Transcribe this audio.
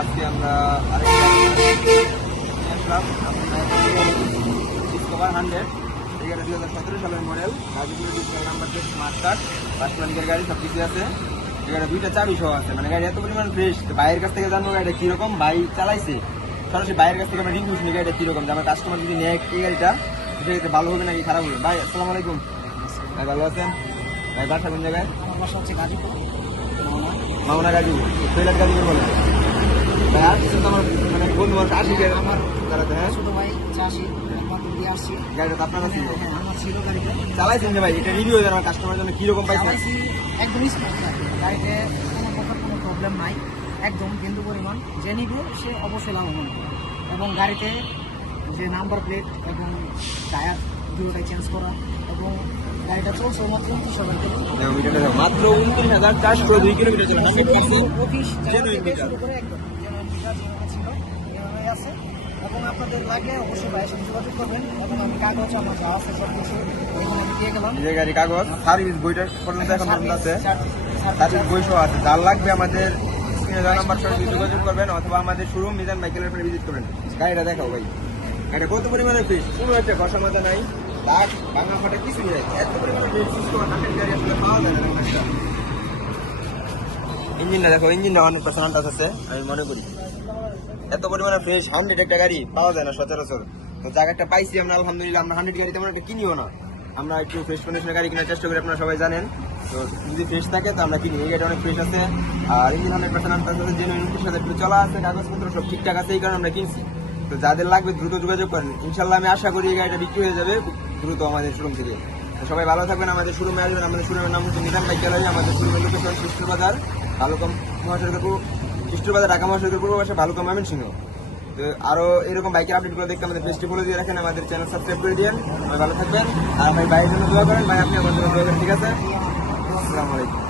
আজকে আমরা আরেকটা নিয়ে আসলাম। ডিসকভার হান্ড্রেড এই গাড়ি দুই হাজার সতেরো সালের মডেল গাড়িগুলো নাম্বার স্মার্ট কার্ড ফার্স্ট মালিকের গাড়ি সব কিছু আছে। গাড়ি দুইটা চাবি সহ আছে। মানে গাড়ি এত পরিমাণ ফ্রেশ বাইরের কাছ থেকে জানব গাড়িটা কীরকম ভাই চালাইছে। সরাসরি বাইরের কাছ থেকে আমরা রিভিউ শুনি গাড়িটা কীরকম যে আমার কাস্টমার যদি নেয় এই গাড়িটা সেক্ষেত্রে ভালো হবে নাকি খারাপ হবে? ভাই আসসালামু আলাইকুম। ভাই ভালো আছেন? ভাই বাসা কোন জায়গায়? আমার বাসা হচ্ছে গাজীপুর। মামনা গাজীপুর। কৈলাস গাজীপুর বলে। আমার মানে বন্ধু মানুষ আসি আমার হ্যাঁ ছোট ভাই চাষি দিয়ে আসছি। গাড়িটা আপনার কাছে হ্যাঁ, হ্যাঁ, চালাইছেন যে ভাই এটা রিভিউ আমার কাস্টমারের জন্য কীরকম পাইছেন চালাইছি একদম গাড়িতে কোনো প্রকার কোনো প্রবলেম নাই একদম বিন্দু পরিমাণ। যে নিবে সে অবশ্যই লাভবান এবং গাড়িতে যে নাম্বার প্লেট এবং টায়ার দুটোটাই চেঞ্জ করা এবং গাড়িটা চলছে মাত্র উনত্রিশ হাজার মাত্র উনত্রিশ হাজার চারশো দুই কিলোমিটার চলে পঁচিশ করে একদম। Genuine যেভাবে ছিল এভাবেই আছে। এবং আপনাদের লাগে অবশ্যই ভাইয়ের সাথে যোগাযোগ করবেন। এবং আমি কাগজ আমার যা আছে সব কিছু এখানে আমি দিয়ে গেলাম। যে গাড়ি কাগজ সার্ভিস বইটা পর্যন্ত এখন আছে। সার্ভিস বই সহ আছে। যার লাগবে আমাদের নাম্বার সঙ্গে যোগাযোগ করবেন অথবা আমাদের শোরুম মিজান বাইকেলের উপরে ভিজিট করবেন। গাড়িটা দেখাও ভাই। গাড়িটা কত পরিমাণে ফ্রেশ কোনো একটা ঘষা মাথা নাই। দাগ ভাঙা ফাটা কিছু নেই। এত পরিমাণে গাড়ি আসলে পাওয়া যায় না। ইঞ্জিনটা দেখো ইঞ্জিনটা অনেক পার্সেন্ট আছে আমি মনে করি, এত পরিমাণে ফ্রেশ হান্ড্রেড একটা গাড়ি পাওয়া যায় না সচরাচর। তো জায়গাটা পাইছি আমরা, আলহামদুলিল্লাহ, আমরা হান্ড্রেড গাড়ি তেমন একটা কিনিও না। আমরা একটু ফ্রেশ কন্ডিশনের গাড়ি কেনার চেষ্টা করি, আপনারা সবাই জানেন। তো যদি ফ্রেশ থাকে, তো আমরা কিনি। এই গাড়িটা অনেক ফ্রেশ আছে। আর ইঞ্জিন হান্ড্রেড পার্সেন্ট আনতে আছে জেনে উনত্রিশ হাজার কিলো চলা আছে, কাগজপত্র সব ঠিকঠাক আছে, এই কারণে আমরা কিনছি। তো যাদের লাগবে দ্রুত যোগাযোগ করেন। ইনশাল্লাহ আমি আশা করি এই গাড়িটা বিক্রি হয়ে যাবে দ্রুত আমাদের শোরুম থেকে। সবাই ভালো থাকবেন, আমাদের শোরুমে আসবেন, আমাদের শোরুমের নাম হচ্ছে নিজাম বাইক গ্যালারি, আমাদের শোরুমের লোকেশন কৃষ্ণ বাজার ভালুকম মহাসড়কের পূর্ব কৃষ্ণ বাজার ঢাকা মহাসড়কের পূর্ব পাশে ভালুকম ময়মনসিংহ তো আরও এরকম বাইকের আপডেটগুলো দেখতে আমাদের পেজটি ফলো দিয়ে রাখেন, আমাদের চ্যানেল সাবস্ক্রাইব করে দিন ভালো থাকবেন। আর ভাই বাইরের জন্য দোয়া করেন। ভাই, আপনি আমার জন্য দোয়া করেন, ঠিক আছে? আসসালামু আলাইকুম।